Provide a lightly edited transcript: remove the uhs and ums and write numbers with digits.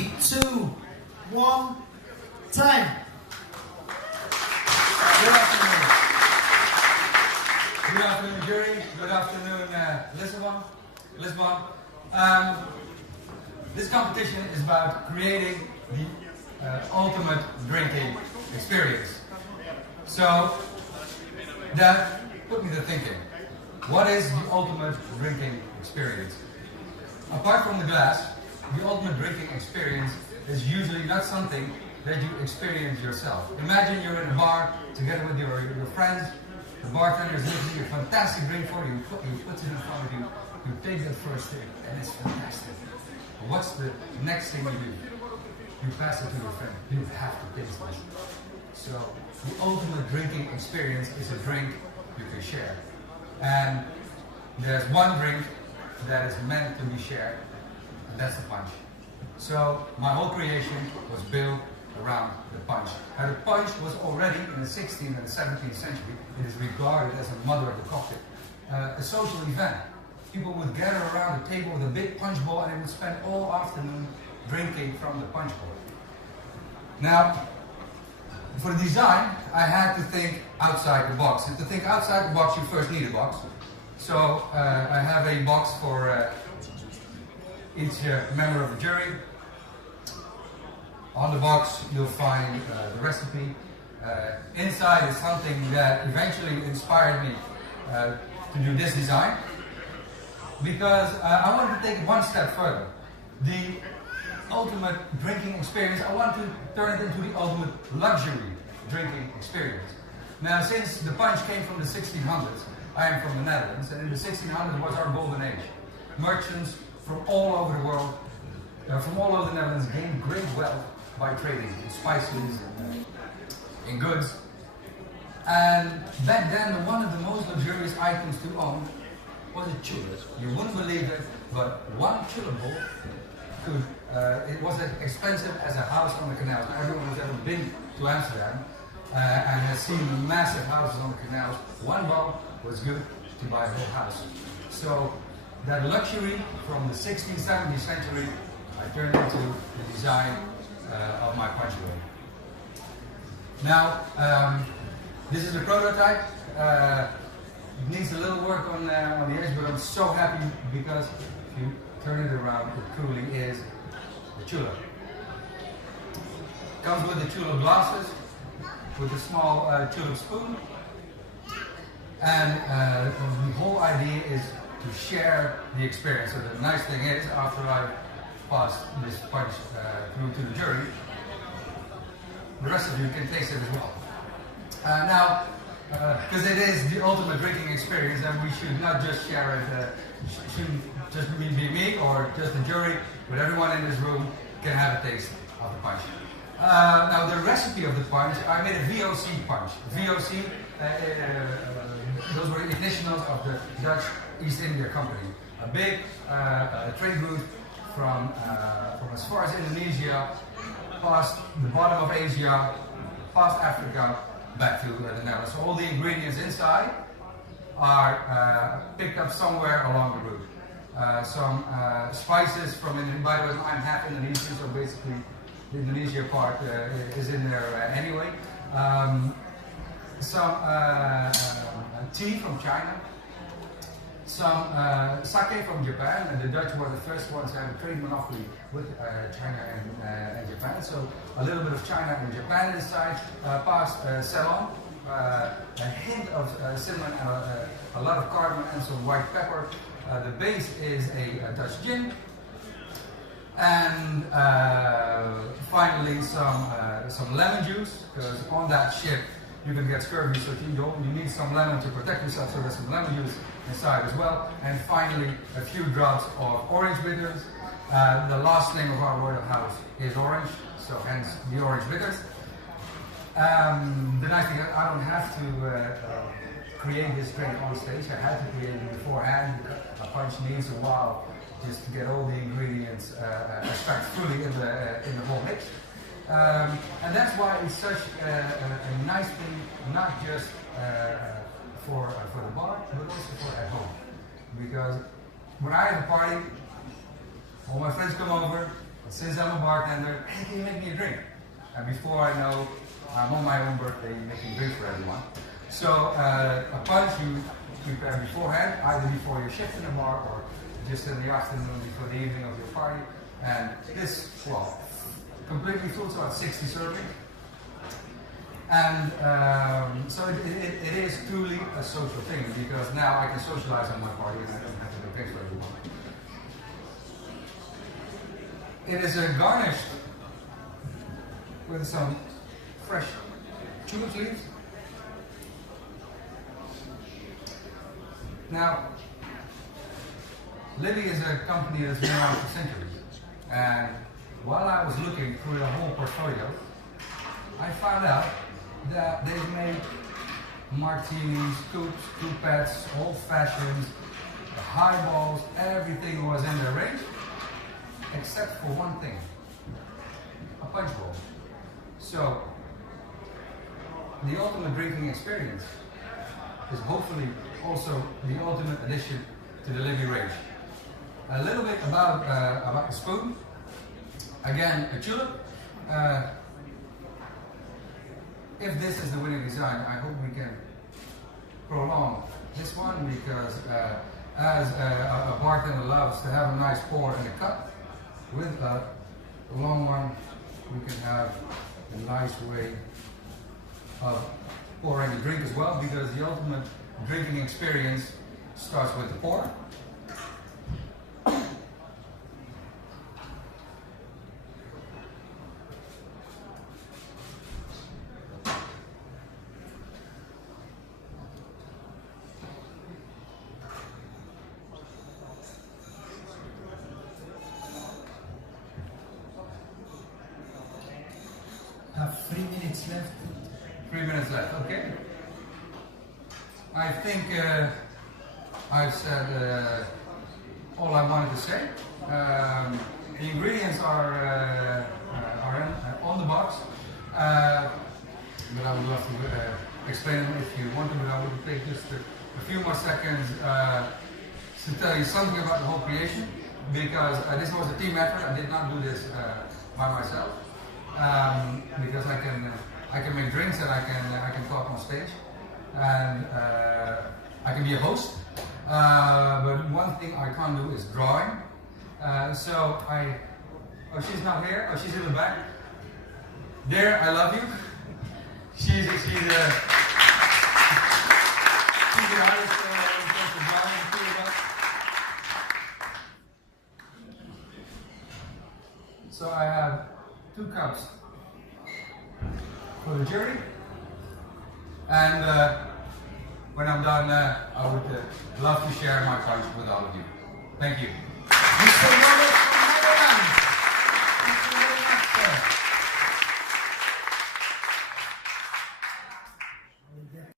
3, 2, 1, time. Good afternoon. Good afternoon, jury. Good afternoon, Lisbon. This competition is about creating the ultimate drinking experience. So that put me to thinking, what is the ultimate drinking experience? Apart from the glass, the ultimate drinking experience is usually not something that you experience yourself. Imagine you're in a bar together with your friends, the bartender is making a fantastic drink for you, he puts it in front of you, you take that first drink, and it's fantastic. What's the next thing you do? You pass it to your friend. You have to taste this. So the ultimate drinking experience is a drink you can share. And there's one drink that is meant to be shared, and that's the punch. So my whole creation was built around the punch. Now the punch was already in the 16th and 17th century, it is regarded as a mother of the cocktail. A social event. People would gather around a table with a big punch bowl and they would spend all afternoon drinking from the punch bowl. Now, for the design, I had to think outside the box. And to think outside the box, you first need a box. So I have a box for each member of the jury. On the box, you'll find the recipe. Inside is something that eventually inspired me to do this design, because I wanted to take it one step further. The ultimate drinking experience, I want to turn it into the ultimate luxury drinking experience. Now, since the punch came from the 1600s, I am from the Netherlands, and in the 1600s was our golden age. Merchants from all over the world, from all over the Netherlands, gained great wealth by trading in spices and in goods. And back then, one of the most luxurious items to own was a chiller. You wouldn't believe it, but one chiller bowl could, it was as expensive as a house on the canals. Now, everyone who's ever been to Amsterdam and has seen massive houses on the canals, one bowl was good to buy a whole house. So that luxury from the 16th, 17th century, I turned into the design of my punch bowl. Now, this is a prototype. It needs a little work on the edge, but I'm so happy because if you turn it around, it truly is a chula. Comes with the chula glasses, with a small chula spoon, and the whole idea is to share the experience. So the nice thing is, after I pass this punch through to the jury, the rest of you can taste it as well. Now, because it is the ultimate drinking experience, and we should not just share it, shouldn't just be me or just the jury, but everyone in this room can have a taste of the punch. Now, the recipe of the punch, I made a VOC punch. VOC, those were initials of the Dutch East India Company, a big trade route from as far as Indonesia, past the bottom of Asia, past Africa, back to the Netherlands. So all the ingredients inside are picked up somewhere along the route. Some spices from Indonesia. By the way, I'm half Indonesian, so basically the Indonesia part is in there anyway. Some tea from China. Some sake from Japan, and the Dutch were the first ones to have a trade monopoly with China and Japan. So a little bit of China and Japan inside, past Ceylon, a hint of cinnamon, a lot of cardamom and some white pepper. The base is a Dutch gin, and finally some lemon juice, because on that ship you can get scurvy, so you need some lemon to protect yourself, so there's some lemon juice inside as well. And finally, a few drops of orange bitters. The last name of our royal house is orange, so hence the orange bitters. The nice thing is I don't have to create this drink on stage. I had to create it beforehand. A punch needs a while just to get all the ingredients extract fully in the whole mix. And that's why it's such a nice thing, not just for the bar, but also for at home. Because when I have a party, all my friends come over, Since I'm a bartender, hey, can you make me a drink? And before I know, I'm on my own birthday making drinks for everyone. So a punch you prepare beforehand, either before your shift in the bar or just in the afternoon before the evening of your party. And this, well, completely full, so it's 60 serving. And so it is truly a social thing, because now I can socialize on my party and I don't have to do things for everyone. It is garnished with some fresh tulip leaves. Now, Libbey is a company that's been around for centuries, and while I was looking through the whole portfolio, I found out that they've made martinis, coupes, coupettes, old fashions, highballs, everything was in their range, except for one thing, a punch bowl. So, the ultimate drinking experience is hopefully also the ultimate addition to the Libbey range. A little bit about the spoon. Again, a tulip. If this is the winning design, I hope we can prolong this one, because as a bartender loves to have a nice pour and a cut, with a long one we can have a nice way of pouring a drink as well, because the ultimate drinking experience starts with the pour. Have 3 minutes left. 3 minutes left, okay. I think I've said all I wanted to say. The ingredients are on the box, but I would love to explain them if you want to, but I would take just a few more seconds to tell you something about the whole creation, because this was a team effort. I did not do this by myself, because I can make drinks and I can talk on stage, and I can be a host. But one thing I can't do is drawing. Oh, she's not here. Oh, she's in the back. Dear, I love you. She's an artist in terms of drawing. So I have 2 cups for the jury, and when I'm done, I would love to share my punch with all of you. Thank you.